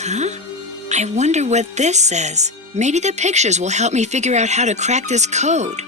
Huh? I wonder what this says. Maybe the pictures will help me figure out how to crack this code.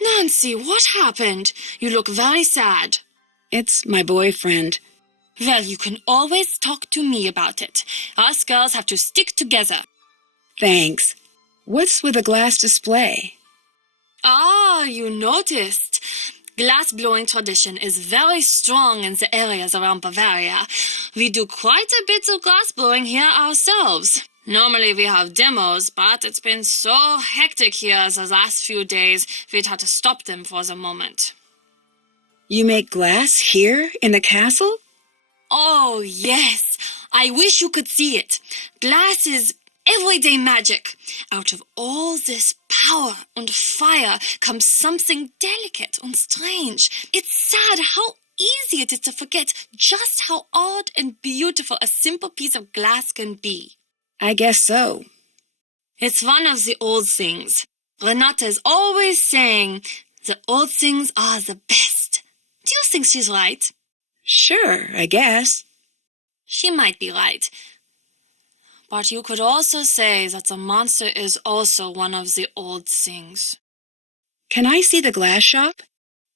Nancy, what happened? You look very sad. It's my boyfriend. Well, you can always talk to me about it. Us girls have to stick together. Thanks. What's with a glass display? Ah, you noticed. Glass-blowing tradition is very strong in the areas around Bavaria. We do quite a bit of glass-blowing here ourselves. Normally we have demos, but it's been so hectic here the last few days, we'd had to stop them for the moment. You make glass here in the castle? Oh, yes. I wish you could see it. Glass is everyday magic. Out of all this power and fire comes something delicate and strange. It's sad how easy it is to forget just how odd and beautiful a simple piece of glass can be. I guess so. It's one of the old things. Renata is always saying, the old things are the best. Do you think she's right? Sure, I guess. She might be right. But you could also say that the monster is also one of the old things. Can I see the glass shop?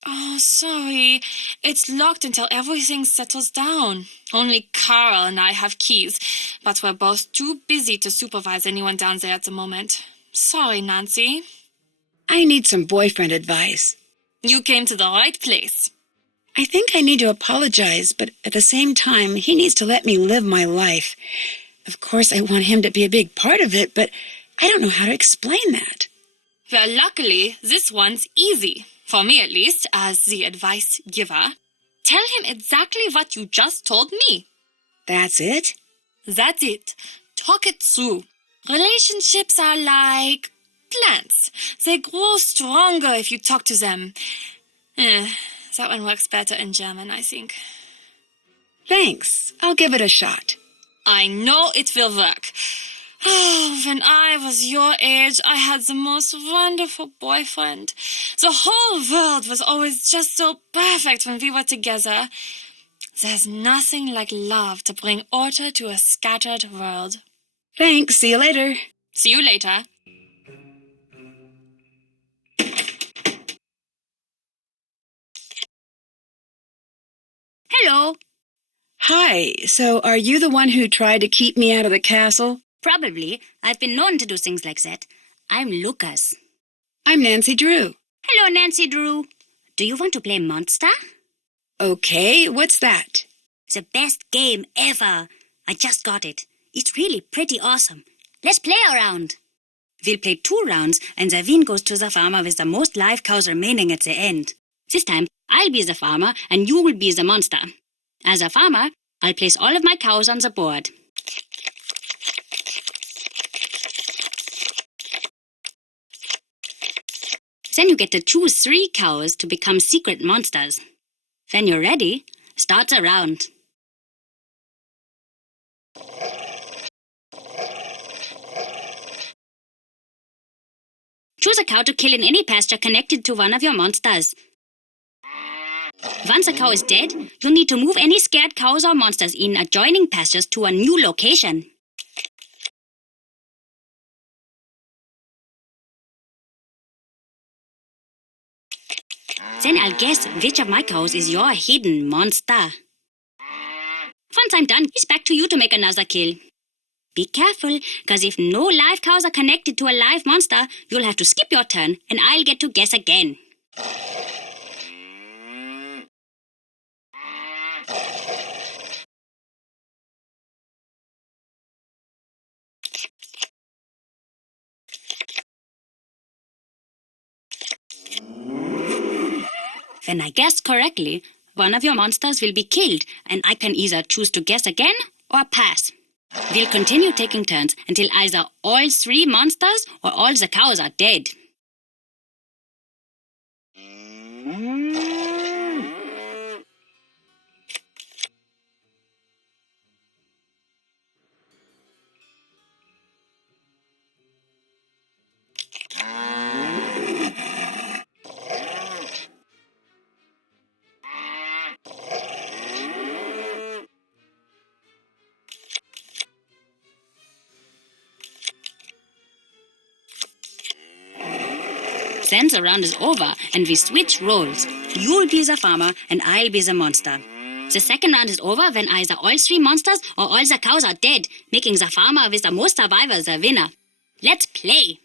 Oh, sorry. It's locked until everything settles down. Only Carl and I have keys, but we're both too busy to supervise anyone down there at the moment. Sorry, Nancy. I need some boyfriend advice. You came to the right place. I think I need to apologize, but at the same time, he needs to let me live my life. Of course, I want him to be a big part of it, but I don't know how to explain that. Well, luckily, this one's easy. For me, at least, as the advice giver. Tell him exactly what you just told me. That's it? That's it. Talk it through. Relationships are like plants. They grow stronger if you talk to them. That one works better in German, I think. Thanks. I'll give it a shot. I know it will work. Oh, when I was your age, I had the most wonderful boyfriend. The whole world was always just so perfect when we were together. There's nothing like love to bring order to a scattered world. Thanks. See you later. See you later. Hello. Hi. So are you the one who tried to keep me out of the castle? Probably. I've been known to do things like that. I'm Lukas. I'm Nancy Drew. Hello, Nancy Drew. Do you want to play Monster? Okay, what's that? The best game ever. I just got it. It's really pretty awesome. Let's play a round. We'll play 2 rounds, and the winner goes to the farmer with the most live cows remaining at the end. This time, I'll be the farmer, and you will be the monster. As a farmer, I'll place all of my cows on the board. Then you get to choose 3 cows to become secret monsters. When you're ready, start the round. Choose a cow to kill in any pasture connected to one of your monsters. Once a cow is dead, you need to move any scared cows or monsters in adjoining pastures to a new location. Then I'll guess which of my cows is your hidden monster. Once I'm done, it's back to you to make another kill. Be careful, because if no live cows are connected to a live monster, you'll have to skip your turn, and I'll get to guess again. When I guess correctly, one of your monsters will be killed, and I can either choose to guess again or pass. We'll continue taking turns until either all 3 monsters or all the cows are dead. Then the round is over and we switch roles. You'll be the farmer and I'll be the monster. The second round is over when either all 3 monsters or all the cows are dead, making the farmer with the most survivors the winner. Let's play!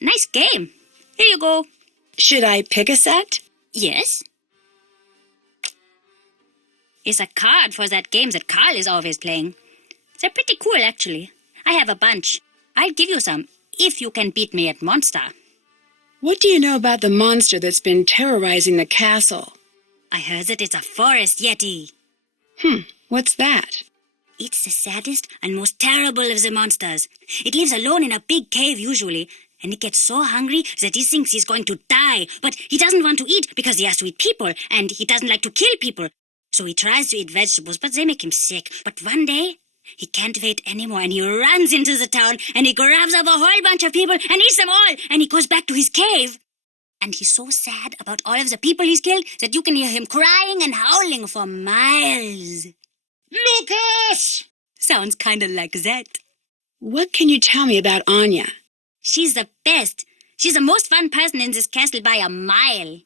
Nice game. Here you go. Should I pick a set? Yes? It's a card for that game that Carl is always playing. They're pretty cool, actually. I have a bunch. I'll give you some, if you can beat me at Monster. What do you know about the monster that's been terrorizing the castle? I heard that it's a forest yeti. What's that? It's the saddest and most terrible of the monsters. It lives alone in a big cave usually, and it gets so hungry that he thinks he's going to die. But he doesn't want to eat because he has to eat people, and he doesn't like to kill people. So he tries to eat vegetables, but they make him sick. But one day, he can't wait anymore, and he runs into the town, and he grabs up a whole bunch of people and eats them all, and he goes back to his cave. And he's so sad about all of the people he's killed that you can hear him crying and howling for miles. Lukas! Sounds kind of like that. What can you tell me about Anya? She's the best. She's the most fun person in this castle by a mile.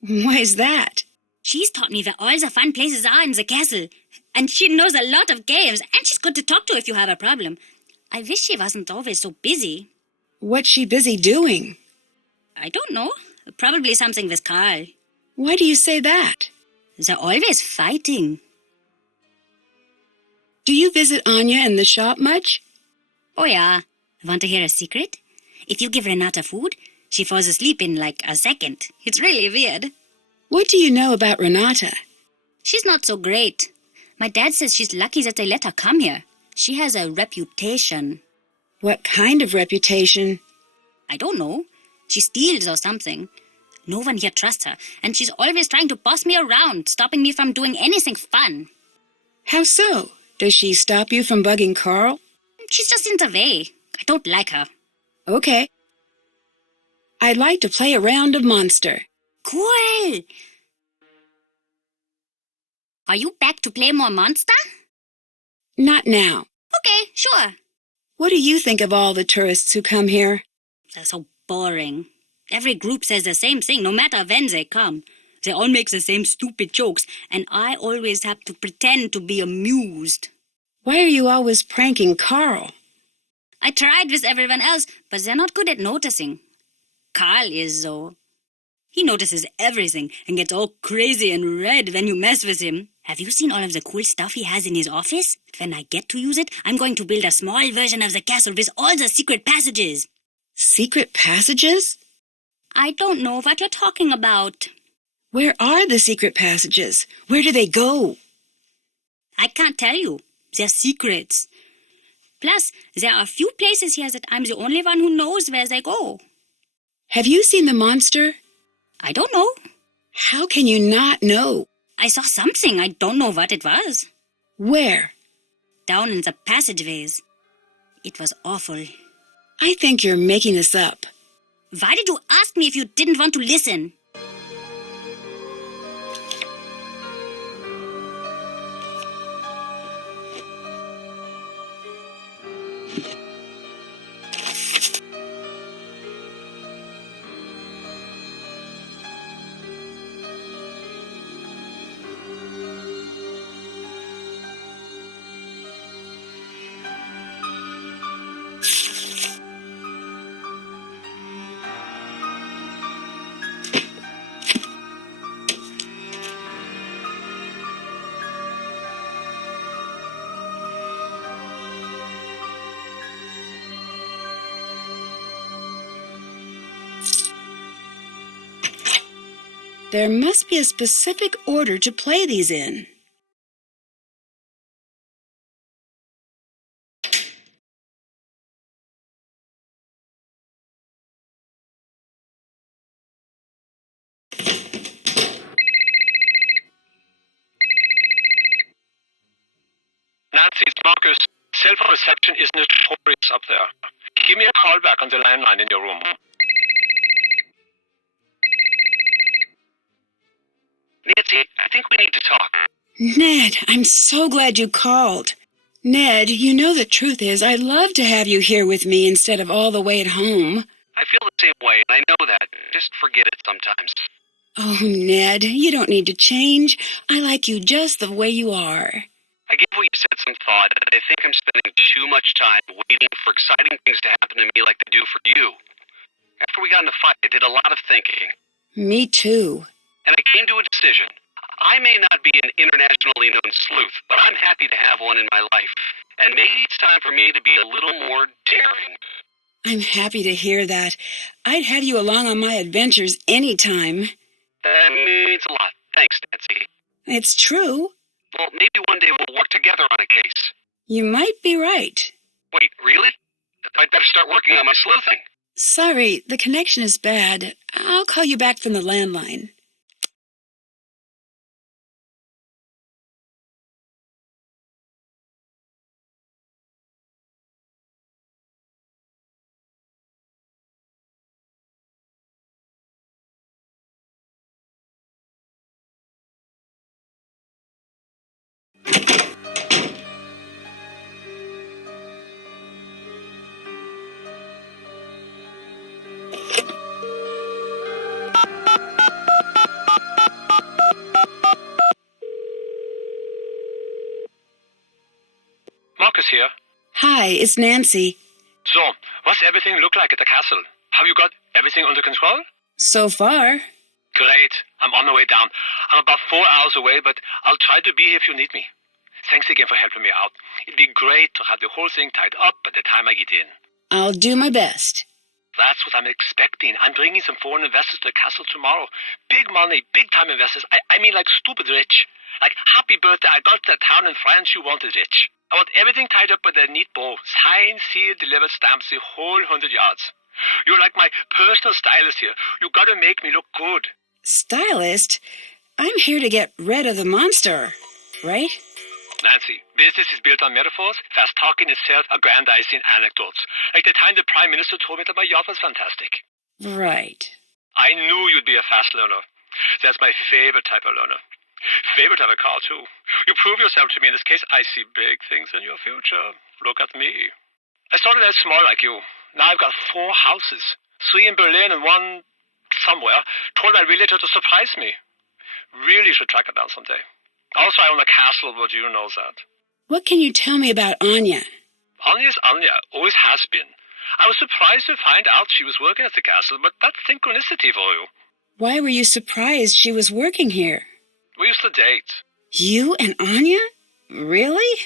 Why is that? She's taught me where all the fun places are in the castle. And she knows a lot of games, and she's good to talk to if you have a problem. I wish she wasn't always so busy. What's she busy doing? I don't know. Probably something with Carl. Why do you say that? They're always fighting. Do you visit Anya in the shop much? Oh yeah. Want to hear a secret? If you give Renata food, she falls asleep in like a second. It's really weird. What do you know about Renata? She's not so great. My dad says she's lucky that they let her come here. She has a reputation. What kind of reputation? I don't know. She steals or something. No one here trusts her, and she's always trying to boss me around, stopping me from doing anything fun. How so? Does she stop you from bugging Carl? She's just in the way. I don't like her. Okay. I'd like to play a round of Monster. Cool! Are you back to play more Monster? Not now. Okay, sure. What do you think of all the tourists who come here? They're so boring. Every group says the same thing, no matter when they come. They all make the same stupid jokes, and I always have to pretend to be amused. Why are you always pranking Carl? I tried with everyone else, but they're not good at noticing. Carl is, though. He notices everything and gets all crazy and red when you mess with him. Have you seen all of the cool stuff he has in his office? When I get to use it, I'm going to build a small version of the castle with all the secret passages. Secret passages? I don't know what you're talking about. Where are the secret passages? Where do they go? I can't tell you. They're secrets. Plus, there are a few places here that I'm the only one who knows where they go. Have you seen the monster? I don't know. How can you not know? I saw something. I don't know what it was. Where? Down in the passageways. It was awful. I think you're making this up. Why did you ask me if you didn't want to listen? There must be a specific order to play these in. Nancy, it's Marcus. Cell phone reception is notorious up there. Give me a call back on the landline in your room. Nancy, I think we need to talk. Ned, I'm so glad you called. Ned, you know the truth is I'd love to have you here with me instead of all the way at home. I feel the same way, and I know that. Just forget it sometimes. Oh, Ned, you don't need to change. I like you just the way you are. I gave what you said some thought, and I think I'm spending too much time waiting for exciting things to happen to me like they do for you. After we got in a fight, I did a lot of thinking. Me too. And I came to a decision. I may not be an internationally known sleuth, but I'm happy to have one in my life. And maybe it's time for me to be a little more daring. I'm happy to hear that. I'd have you along on my adventures anytime. That means a lot. Thanks, Nancy. It's true. Well, maybe one day we'll work together on a case. You might be right. Wait, really? I'd better start working on my sleuthing. Sorry, the connection is bad. I'll call you back from the landline. Marcus here. Hi, it's Nancy. So, what's everything look like at the castle? Have you got everything under control? So far. Great. I'm on my way down. I'm about 4 hours away, but I'll try to be here if you need me. Thanks again for helping me out. It'd be great to have the whole thing tied up by the time I get in. I'll do my best. That's what I'm expecting. I'm bringing some foreign investors to the castle tomorrow. Big money, big-time investors. I mean like stupid rich. Like, happy birthday, I got to that town in France you wanted rich. I want everything tied up with a neat bow. Signed, sealed, delivered, stamps, the whole 100 yards. You're like my personal stylist here. You gotta make me look good. Stylist? I'm here to get rid of the monster, right? Nancy, business is built on metaphors, fast talking is self-aggrandizing anecdotes. Like the time the Prime Minister told me that my yacht was fantastic. Right. I knew you'd be a fast learner. That's my favorite type of learner. Favorite type of car, too. You prove yourself to me in this case. I see big things in your future. Look at me. I started out small like you. Now I've got 4 houses. 3 in Berlin and 1 somewhere. Told my realtor to surprise me. Really should track it down someday. Also, I own a castle, but you know that. What can you tell me about Anya? Anya's Anya. Always has been. I was surprised to find out she was working at the castle, but that's synchronicity for you. Why were you surprised she was working here? We used to date. You and Anya? Really?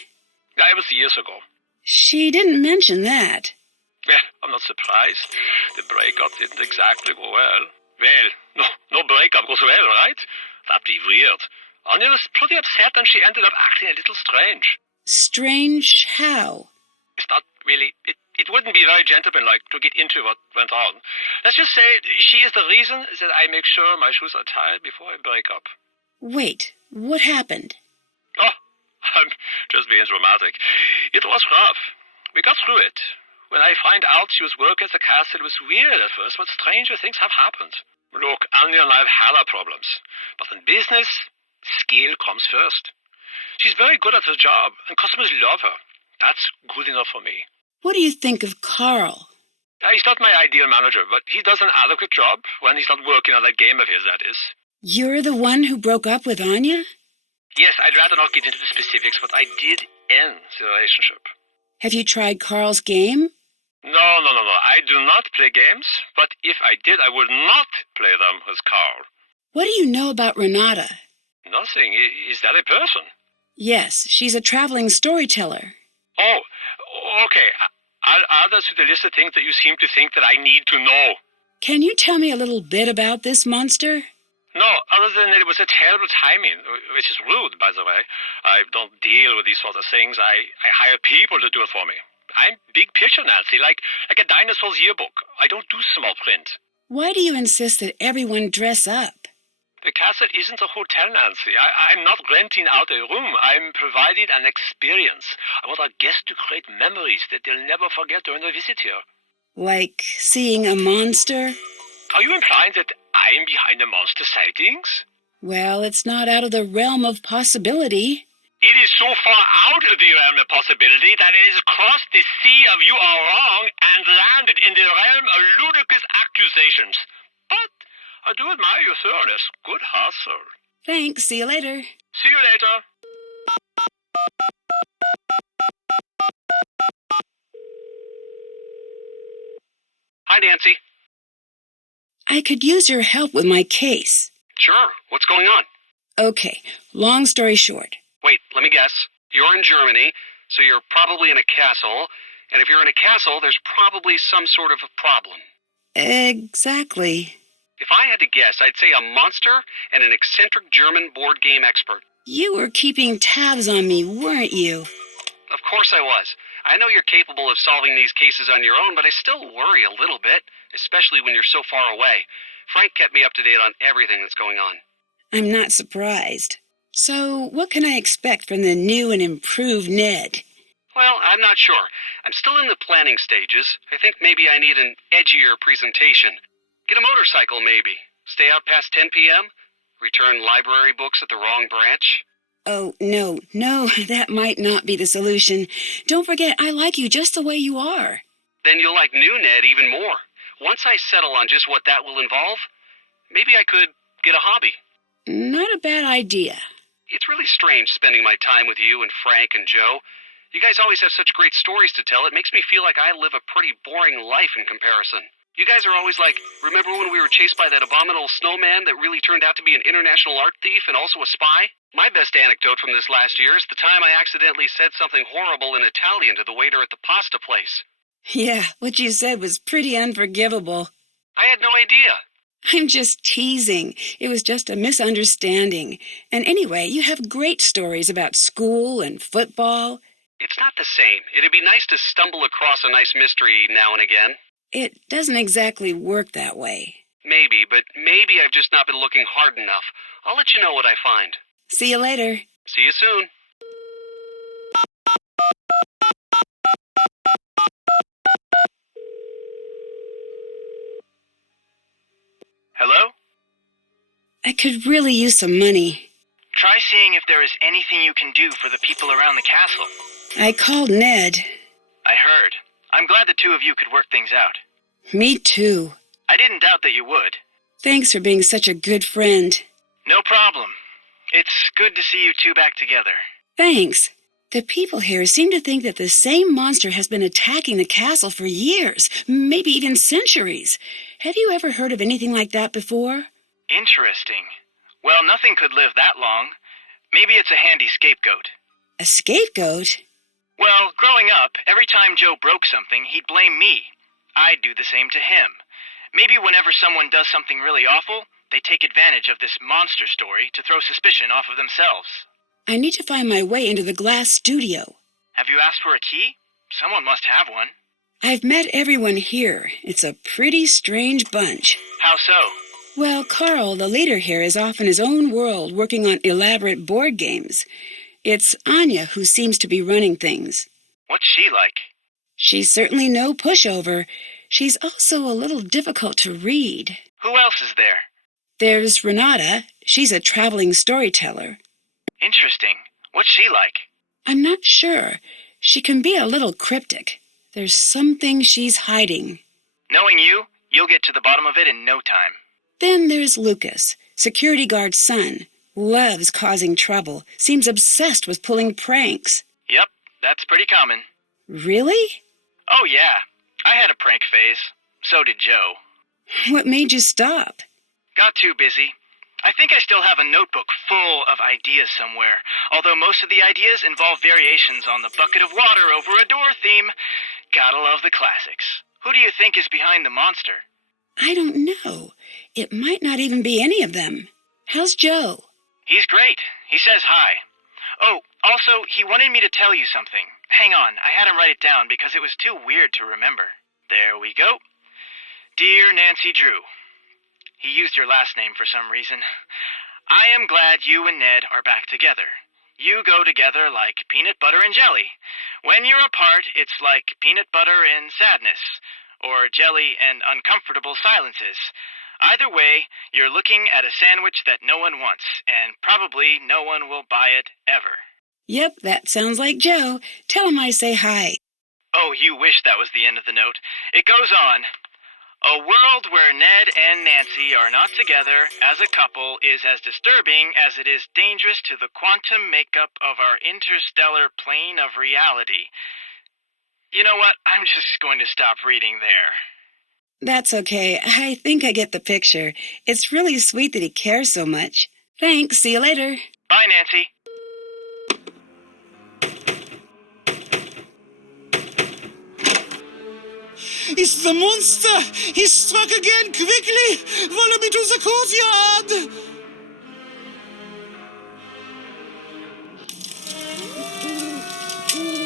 Yeah, it was years ago. She didn't mention that. Yeah, I'm not surprised. The breakup didn't exactly go well. Well, no breakup goes well, right? That'd be weird. Anya was pretty upset and she ended up acting a little strange. Strange how? It's not really... It wouldn't be very gentlemanlike to get into what went on. Let's just say she is the reason that I make sure my shoes are tied before I break up. Wait, what happened? Oh, I'm just being dramatic. It was rough. We got through it. When I find out she was working at the castle, it was weird at first, but stranger things have happened. Look, Anya and I have had our problems. But in business, skill comes first. She's very good at her job, and customers love her. That's good enough for me. What do you think of Carl? He's not my ideal manager, but he does an adequate job when he's not working on that game of his, that is. You're the one who broke up with Anya? Yes, I'd rather not get into the specifics, but I did end the relationship. Have you tried Carl's game? No. I do not play games, but if I did, I would not play them with Carl. What do you know about Renata? Nothing. Is that a person? Yes, she's a traveling storyteller. Oh, okay. I'll add that to the list of things that you seem to think that I need to know. Can you tell me a little bit about this monster? No, other than it was a terrible timing, which is rude, by the way. I don't deal with these sorts of things. I hire people to do it for me. I'm big picture, Nancy, like a dinosaur's yearbook. I don't do small print. Why do you insist that everyone dress up? The castle isn't a hotel, Nancy. I'm not renting out a room. I'm providing an experience. I want our guests to create memories that they'll never forget during their visit here. Like seeing a monster? Are you implying that I'm behind the monster sightings? Well, it's not out of the realm of possibility. It is so far out of the realm of possibility that it has crossed the sea of you are wrong and landed in the realm of ludicrous accusations. But I do admire your thoroughness. Good hustle. Thanks. See you later. See you later. Hi, Nancy. I could use your help with my case. Sure. What's going on? Okay, long story short. Wait, let me guess. You're in Germany, so you're probably in a castle. And if you're in a castle, there's probably some sort of a problem. Exactly. If I had to guess, I'd say a monster and an eccentric German board game expert. You were keeping tabs on me, weren't you? Of course I was. I know you're capable of solving these cases on your own, but I still worry a little bit, especially when you're so far away. Frank kept me up to date on everything that's going on. I'm not surprised. So, what can I expect from the new and improved Ned? Well, I'm not sure. I'm still in the planning stages. I think maybe I need an edgier presentation. Get a motorcycle, maybe. Stay out past 10 p.m.? Return library books at the wrong branch? Oh, no, that might not be the solution. Don't forget, I like you just the way you are. Then you'll like new Ned even more. Once I settle on just what that will involve, maybe I could get a hobby. Not a bad idea. It's really strange spending my time with you and Frank and Joe. You guys always have such great stories to tell. It makes me feel like I live a pretty boring life in comparison. You guys are always like, remember when we were chased by that abominable snowman that really turned out to be an international art thief and also a spy? My best anecdote from this last year is the time I accidentally said something horrible in Italian to the waiter at the pasta place. Yeah, what you said was pretty unforgivable. I had no idea. I'm just teasing. It was just a misunderstanding. And anyway, you have great stories about school and football. It's not the same. It'd be nice to stumble across a nice mystery now and again. It doesn't exactly work that way. Maybe, but maybe I've just not been looking hard enough. I'll let you know what I find. See you later. See you soon. Hello? I could really use some money. Try seeing if there is anything you can do for the people around the castle. I called Ned. I heard. I'm glad the two of you could work things out. Me too. I didn't doubt that you would. Thanks for being such a good friend. No problem. It's good to see you two back together. Thanks. The people here seem to think that the same monster has been attacking the castle for years, maybe even centuries. Have you ever heard of anything like that before? Interesting. Well, nothing could live that long. Maybe it's a handy scapegoat. A scapegoat? Well, growing up, every time Joe broke something, he'd blame me. I'd do the same to him. Maybe whenever someone does something really awful, they take advantage of this monster story to throw suspicion off of themselves. I need to find my way into the glass studio. Have you asked for a key? Someone must have one. I've met everyone here. It's a pretty strange bunch. How so? Well, Carl, the leader here, is off in his own world working on elaborate board games. It's Anya who seems to be running things. What's she like? She's certainly no pushover. She's also a little difficult to read. Who else is there? There's Renata. She's a traveling storyteller. Interesting. What's she like? I'm not sure. She can be a little cryptic. There's something she's hiding. Knowing you, you'll get to the bottom of it in no time. Then there's Lukas, security guard's son. Loves causing trouble. Seems obsessed with pulling pranks. Yep, that's pretty common. Really? Oh, yeah. I had a prank phase. So did Joe. What made you stop? Got too busy. I think I still have a notebook full of ideas somewhere, although most of the ideas involve variations on the bucket of water over a door theme. Gotta love the classics. Who do you think is behind the monster? I don't know. It might not even be any of them. How's Joe? He's great. He says hi. Oh, also, he wanted me to tell you something. Hang on, I had him write it down because it was too weird to remember. There we go. Dear Nancy Drew. He used your last name for some reason. I am glad you and Ned are back together. You go together like peanut butter and jelly. When you're apart, it's like peanut butter and sadness, or jelly and uncomfortable silences. Either way, you're looking at a sandwich that no one wants, and probably no one will buy it ever. Yep, that sounds like Joe. Tell him I say hi. Oh, you wish that was the end of the note. It goes on. A world where Ned and Nancy are not together as a couple is as disturbing as it is dangerous to the quantum makeup of our interstellar plane of reality. You know what? I'm just going to stop reading there. That's okay. I think I get the picture. It's really sweet that he cares so much. Thanks. See you later. Bye, Nancy. It's the monster! He struck again! Quickly! Follow me to the courtyard!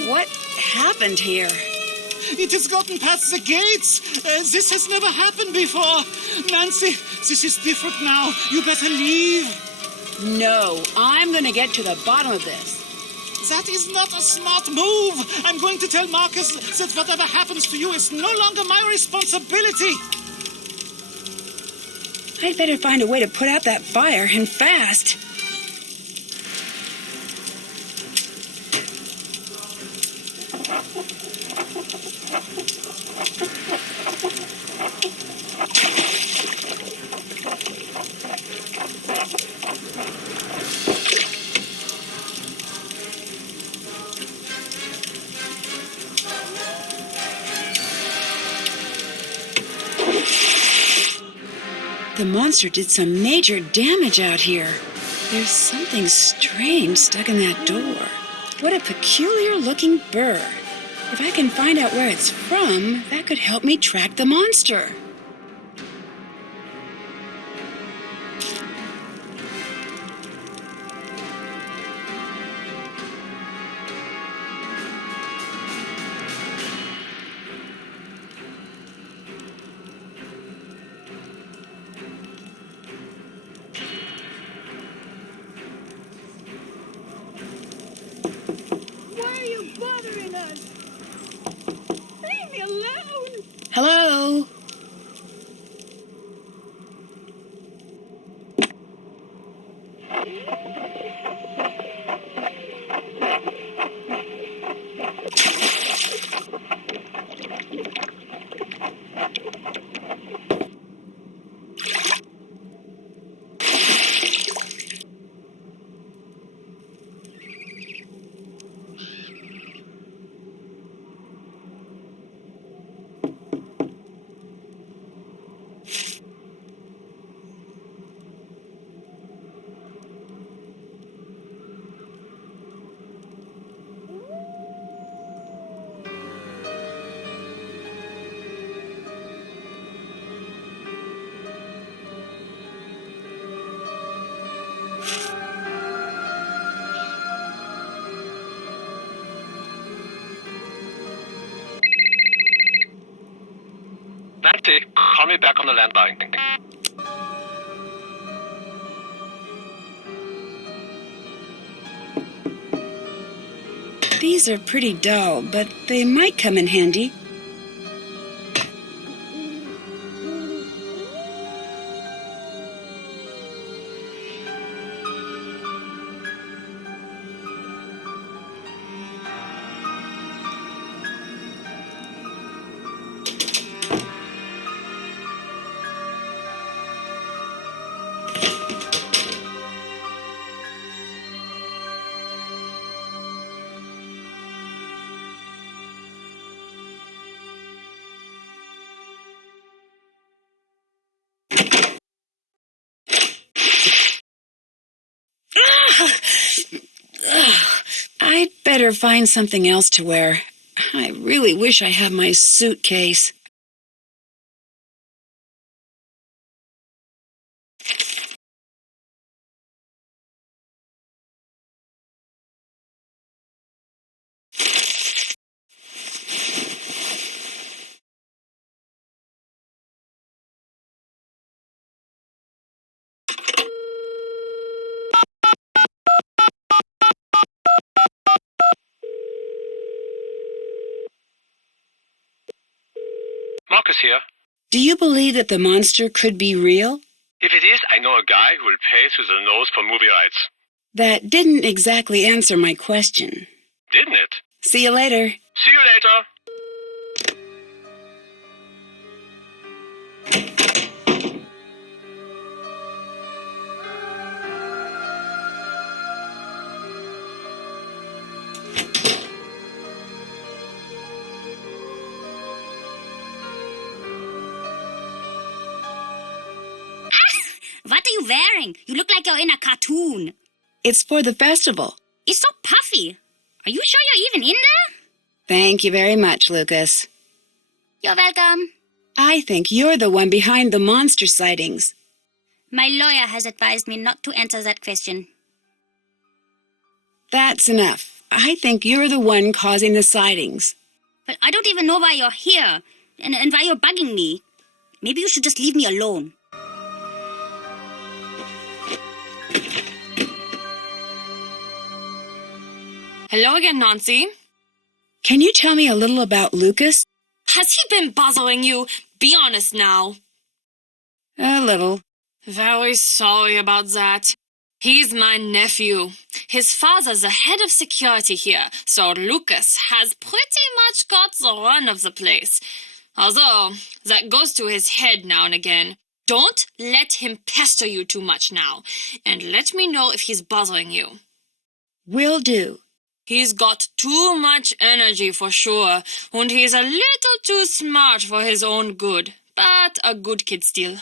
What happened here? It has gotten past the gates! This has never happened before! Nancy, this is different now. You better leave. No, I'm going to get to the bottom of this. That is not a smart move. I'm going to tell Marcus that whatever happens to you is no longer my responsibility. I'd better find a way to put out that fire, and fast. The monster did some major damage out here. There's something strange stuck in that door. What a peculiar-looking burr. If I can find out where it's from, that could help me track the monster. Hello? Nancy, call me back on the landline. These are pretty dull, but they might come in handy. I'd better find something else to wear. I really wish I had my suitcase. Marcus here. Do you believe that the monster could be real? If it is, I know a guy who will pay through the nose for movie rights. That didn't exactly answer my question. Didn't it? See you later. See you later. are you wearing? You look like you're in a cartoon. It's for the festival. It's so puffy. Are you sure you're even in there? Thank you very much, Lucas. You're welcome. I think you're the one behind the monster sightings. My lawyer has advised me not to answer that question. That's enough. I think you're the one causing the sightings. But I don't even know why you're here and why you're bugging me. Maybe you should just leave me alone. Hello again, Nancy. Can you tell me a little about Lucas? Has he been bothering you? Be honest now. A little. Very sorry about that. He's my nephew. His father's the head of security here, so Lucas has pretty much got the run of the place. Although, that goes to his head now and again. Don't let him pester you too much now, and let me know if he's bothering you. Will do. He's got too much energy for sure, and he's a little too smart for his own good, but a good kid still.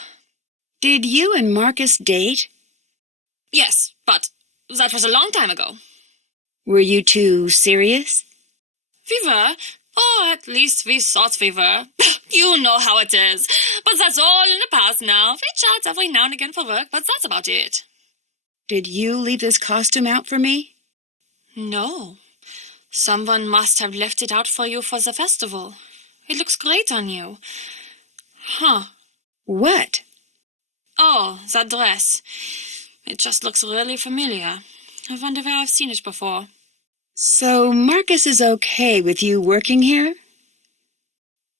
Did you and Marcus date? Yes, but that was a long time ago. Were you two serious? We were, or at least we thought we were. You know how it is. But that's all in the past now. We chat every now and again for work, but that's about it. Did you leave this costume out for me? No. Someone must have left it out for you for the festival. It looks great on you. Huh. What? Oh, that dress. It just looks really familiar. I wonder where I've seen it before. So Marcus is okay with you working here?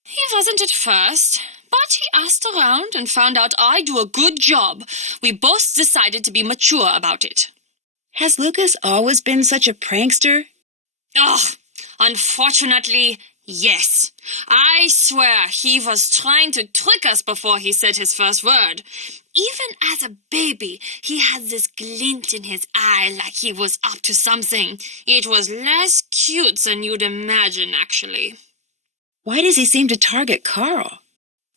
He wasn't at first, but he asked around and found out I do a good job. We both decided to be mature about it. Has Lucas always been such a prankster? Ugh, unfortunately, yes. I swear he was trying to trick us before he said his first word. Even as a baby, he had this glint in his eye like he was up to something. It was less cute than you'd imagine, actually. Why does he seem to target Carl?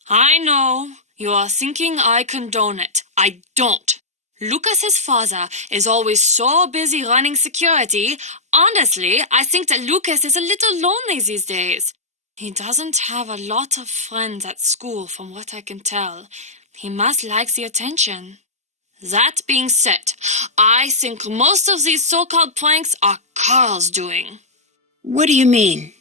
I know. You are thinking I condone it. I don't. Lucas's father is always so busy running security. Honestly, I think that Lucas is a little lonely these days. He doesn't have a lot of friends at school, from what I can tell. He must like the attention. That being said, I think most of these so-called pranks are Carl's doing. What do you mean?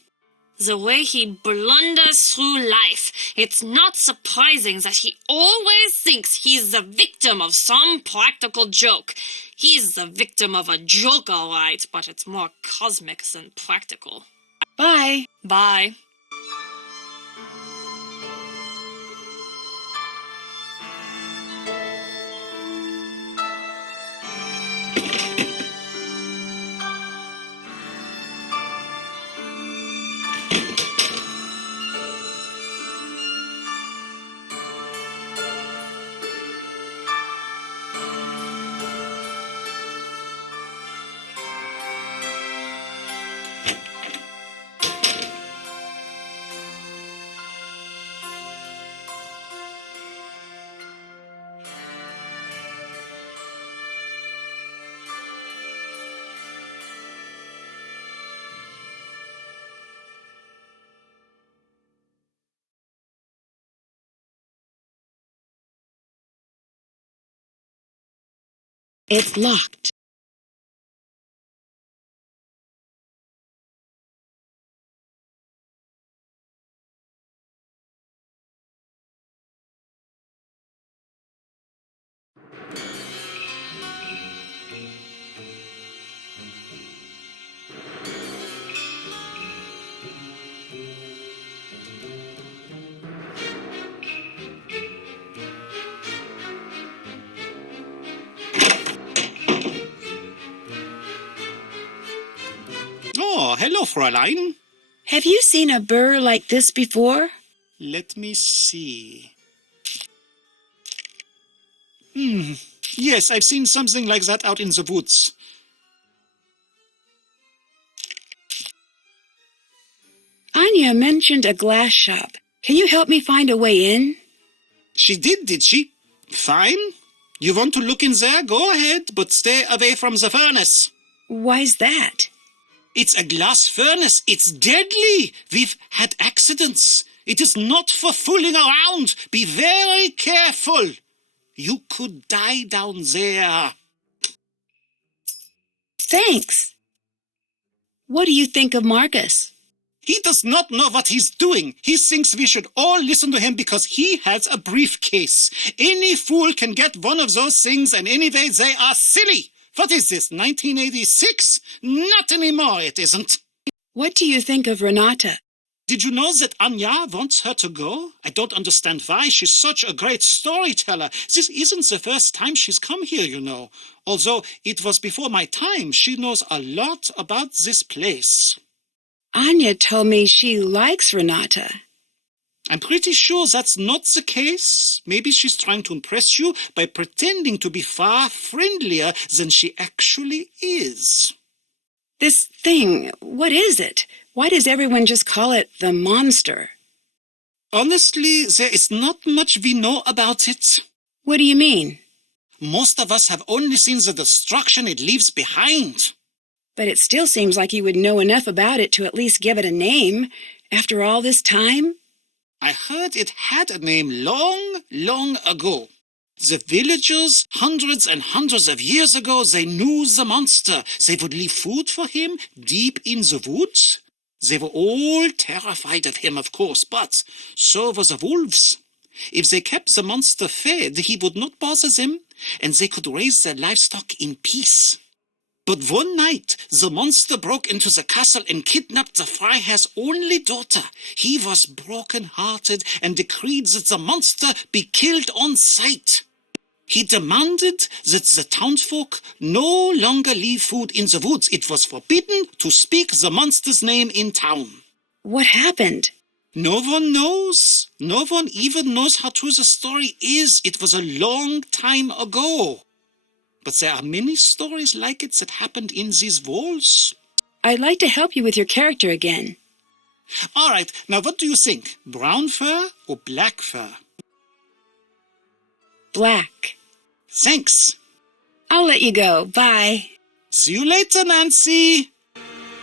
The way he blunders through life, it's not surprising that he always thinks he's the victim of some practical joke. He's the victim of a joke, all right, but it's more cosmic than practical. Bye. Bye. It's locked. Oh, hello, Fräulein. Have you seen a burr like this before? Let me see. Yes, I've seen something like that out in the woods. Anya mentioned a glass shop. Can you help me find a way in? She did she? Fine. You want to look in there? Go ahead, but stay away from the furnace. Why's that? It's a glass furnace. It's deadly. We've had accidents. It is not for fooling around. Be very careful. You could die down there. Thanks. What do you think of Marcus? He does not know what he's doing. He thinks we should all listen to him because he has a briefcase. Any fool can get one of those things, and anyway, they are silly. What is this, 1986? Not anymore, it isn't. What do you think of Renata? Did you know that Anya wants her to go? I don't understand why. She's such a great storyteller. This isn't the first time she's come here, you know. Although it was before my time, she knows a lot about this place. Anya told me she likes Renata. I'm pretty sure that's not the case. Maybe she's trying to impress you by pretending to be far friendlier than she actually is. This thing, what is it? Why does everyone just call it the monster? Honestly, there is not much we know about it. What do you mean? Most of us have only seen the destruction it leaves behind. But it still seems like you would know enough about it to at least give it a name. After all this time? I heard it had a name long, long ago. The villagers, hundreds and hundreds of years ago, they knew the monster. They would leave food for him deep in the woods. They were all terrified of him, of course, but so were the wolves. If they kept the monster fed, he would not bother them, and they could raise their livestock in peace. But one night, the monster broke into the castle and kidnapped the Freiherr's only daughter. He was broken-hearted and decreed that the monster be killed on sight. He demanded that the townsfolk no longer leave food in the woods. It was forbidden to speak the monster's name in town. What happened? No one knows. No one even knows how true the story is. It was a long time ago. But there are many stories like it that happened in these walls. I'd like to help you with your character again. All right, now what do you think? Brown fur or black fur? Black. Thanks. I'll let you go. Bye. See you later, Nancy.